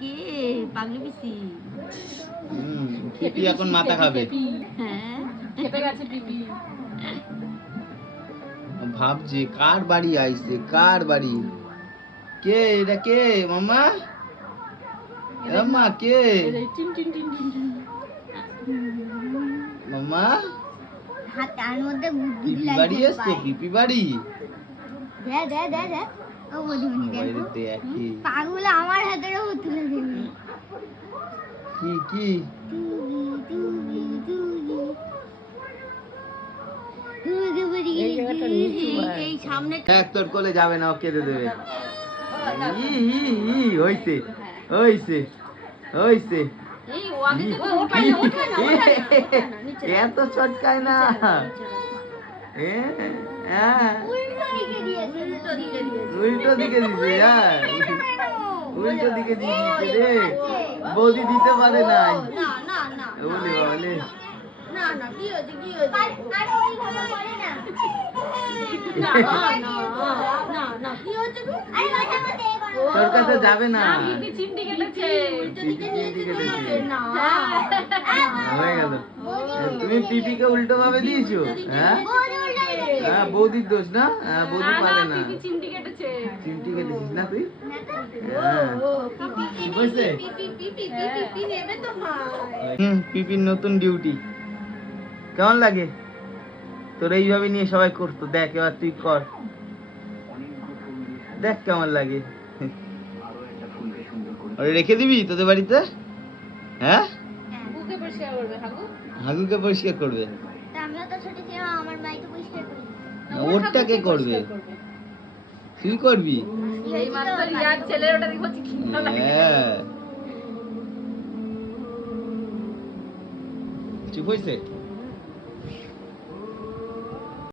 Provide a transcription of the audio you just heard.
কে পাগলি পিসি। পিপি এখন মাথা খাবে। হ্যাঁ খেপে গেছে পিপি। ভাবছি কার বাড়ি আইছে, কার বাড়ি, কে এটা, কে মামা, মামা কে, টিন টিন টিন টিন টিন। মামা হাতের মধ্যে বুদ্ধি পিপি বাড়ি এসছো, পিপি বাড়ি। দে দে দে দে ও বধুনি দেখো পাগল আমার হাতেরও তুলে দেবে। কি কি এই সামনে তোর কোলে যাবে না, ও কেঁদে দেবে। হইছে হইছে হইছে, এই ও আগে থেকে ওঠে না ওঠে না ওঠে না নিচে। এত চটকায় না। উল্টো দিকে দিয়েছে উল্টো দিকে দিছে, উল্টো দিকে দিয়েছে রে। বৌদি দিতে পারে না। না না না বলে বলে না না কি হচ্ছে কি হচ্ছে আর ওই ভাবে করে না না না না না কি হচ্ছে গো আরে মাথা মতে তোর কাছে যাবে না। পিপি চিমটি কেটেছে। উল্টো দিকে দিয়েছে না হয়ে গেল। তুমি পিপিকে উল্টো ভাবে দিয়েছো। হ্যাঁ বৌদি উল্টো দিকে হ্যাঁ, বৌদির দোষ না। হ্যাঁ, বৌদি না পারে না। পিপি চিমটি কেটেছে। চিমটি কেটেছিস না তুই। না তো হ্যাঁ। পিপি বুঝছে? পিপি পিপি পিপি নেবে তো মা পিপির নতুন ডিউটি কেমন লাগে তোর? এইভাবে নিয়ে সবাই করতো, দেখ এবার তুই কর, দেখ কেমন লাগে। ওরে রেখে দিবি তোদের বাড়িতে? হ্যাঁ, বুকে পরিষ্কার করবে হাগু। হাগুকে পরিষ্কার করবে। তা আমিও তো ছোট ছিলাম আমার মাই তো পরিষ্কার করি ওরটা কে করবে? তুই করবি? এই মাত্র রিয়ার ছেলের ওটা দেখো কি ঘৃণা লাগে। হ্যাঁ, চুপ হয়েছে।